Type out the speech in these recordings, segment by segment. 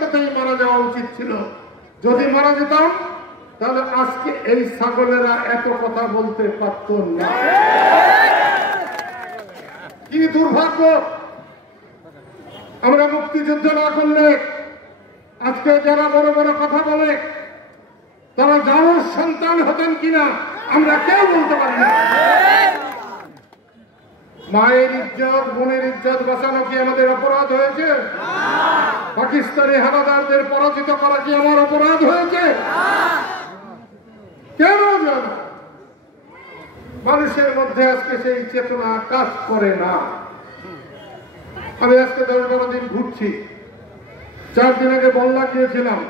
সাথেই মারা যাওয়া উচিত ছিল। যদি মারা যেতাম তাহলে আজকে এই ছাগলেরা এত কথা বলতে পারত না। কি দুর্ভাগ্য, আমরা মুক্তিযুদ্ধ না করলে আজকে যারা বড় বড় কথা বলে তারা জানোর সন্তান হতেন কিনা আমরা কেউ বলতে পারি না। মায়ের ইজ্জত, বোনের ইজ্জত বাঁচানো কি আমাদের অপরাধ হয়েছে? পাকিস্তানি হানাদারদের পরাজিত করা কি আমার অপরাধ হয়েছে? কেন জানো? মানুষের মধ্যে আজকে সেই চেতনা কাজ করে না। আমি আজকে 10-12 দিন ঘুরছি। 4 দিন আগে বল্লা গিয়েছিলাম।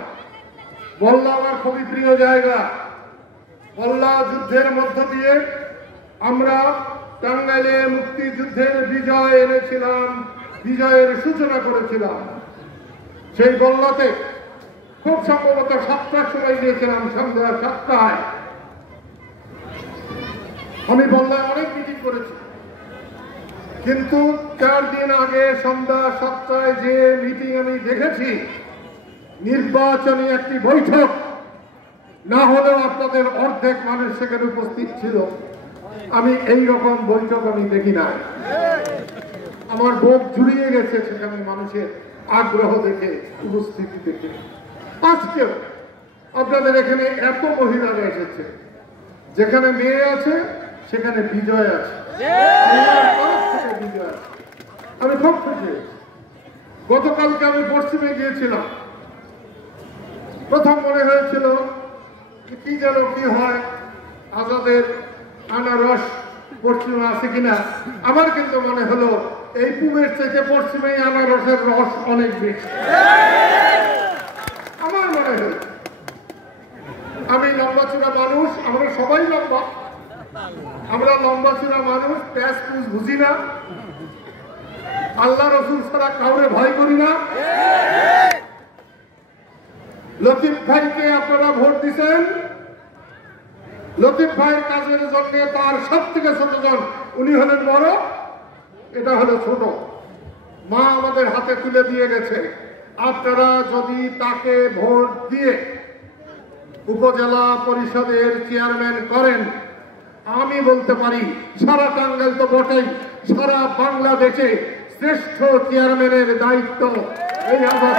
বল্লা আমার খুবই প্রিয় জায়গা। বল্লা যুদ্ধের মধ্য দিয়ে আমরা টাঙ্গাইলে মুক্তিযুদ্ধের বিজয় এনেছিলাম, বিজয়ের সূচনা করেছিলাম। সেই বল্লাতে খুব সম্ভবত 7টার সময় গিয়েছিলাম, সন্ধ্যা 7টায়। আমি বল্লায় অনেক মিটিং করেছি, কিন্তু 4 দিন আগে সন্ধ্যা 7টায় যে মিটিং আমি দেখেছি, নির্বাচনী একটি বৈঠক, না হলেও আপনাদের অর্ধেক মানুষ সেখানে উপস্থিত ছিল। আমি এই রকম বৈঠক আমি দেখি নাই। আমার বুক জুড়িয়ে গেছে সেখানে মানুষের আগ্রহ দেখে, উপস্থিতি দেখে। আজকেও আপনাদের এখানে এত মহিলারা এসেছে, যেখানে মেয়ে আছে সেখানে বিজয় আছে, বিজয় আছে। আমি খুব খুশি। গতকালকে আমি পশ্চিমে গিয়েছিলাম। প্রথম মনে হয়েছিল কি যেন কি হয়, আজাদের আনারস পশ্চিমে আছে কিনা। আমার কিন্তু মনে হলো এই পূবের থেকে পশ্চিমে আনারসের রস অনেক বেশি। আমার মনে হলো, আমি লম্বা চূড়া মানুষ, আমরা সবাই লম্বা, আমরা লম্বা চূড়া মানুষ, প্যাঁচ পুষ বুঝি না, আল্লাহ রসুল ছাড়া কাউরে ভয় করি না। লতিফ ভাইকে আপনারা ভোট দিচ্ছেন। লতিফ ভাইয়ের কাজের জন্য তার সব থেকে ছোট জন, উনি হলেন বড়, এটা হলো ছোট। মা আমাদের হাতে তুলে দিয়ে গেছে। আপনারা যদি তাকে ভোট দিয়ে উপজেলা পরিষদের চেয়ারম্যান করেন, আমি বলতে পারি সারা টাঙ্গাইল তো বটেই, সারা বাংলাদেশে শ্রেষ্ঠ চেয়ারম্যানের দায়িত্ব এই আজাদ।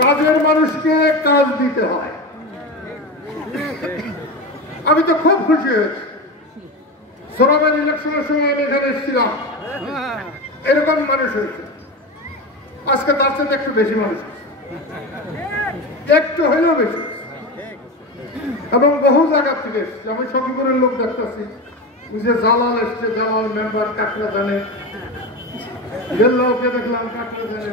কাজের মানুষকে কাজ দিতে হয়। আমি তো খুব খুশি হয়েছি। সোনাবাড়ি ইলেকশনের সময় আমি এখানে এসেছিলাম, এরকম মানুষ হয়েছে। আজকে তার সাথে একটু বেশি মানুষ, একটু হইলেও বেশি, এবং বহু জায়গা থেকে এসছে। আমি সখীপুরের লোক দেখতেছি, বুঝে জালাল এসছে, জালাল মেম্বার কাটলা জানে, গেল্লাওকে দেখলাম কাটলা জানে।